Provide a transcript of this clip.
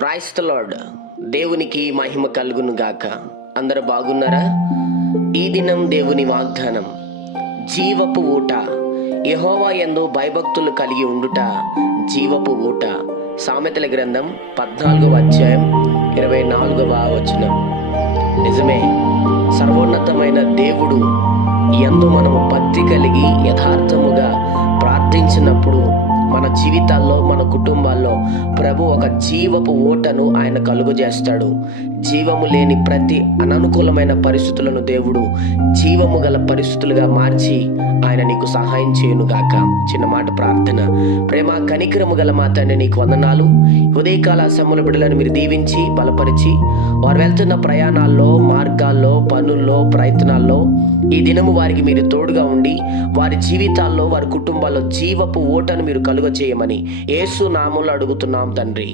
Praise the lord. దేవునికి మహిమ కలుగును గాక. అందరూ బాగున్నారా? ఈ దినం దేవుని వాగ్దానం, జీవపు ఊట. యెహోవా యందు భయభక్తులు కలిగి ఉండుట జీవపు ఊట. సామెతల గ్రంథం 14వ అధ్యాయం 24వ వచనం. నిజమే, సర్వోన్నతమైన దేవుడు యందు మనము భక్తి కలిగి యథార్థముగా ప్రార్థించినప్పుడు మన జీవితాల్లో, మన కుటుంబాల్లో ప్రభు ఒక జీవపు ఊటను ఆయన కలుగజేస్తాడు. జీవము లేని ప్రతి అననుకూలమైన పరిస్థితులను దేవుడు జీవము గల పరిస్థితులుగా మార్చి ఆయన నీకు సహాయం చేయునుగాక. చిన్న మాట ప్రార్థన. ప్రేమ కనికరము గల మా తండ్రి, నీకు వందనాలు. ఉదయకాల సమూల బిడ్డలను మీరు దీవించి బలపరిచి వారు వెళ్తున్న ప్రయాణాల్లో, మార్గాల్లో, పనుల్లో, ప్రయత్నాల్లో ఈ దినము వారికి మీరు తోడుగా ఉండి వారి జీవితాల్లో, వారి కుటుంబాల్లో జీవపు ఓటను మీరు కలుగ చేయమని యేసు నామములో అడుగుతున్నాం తండ్రి.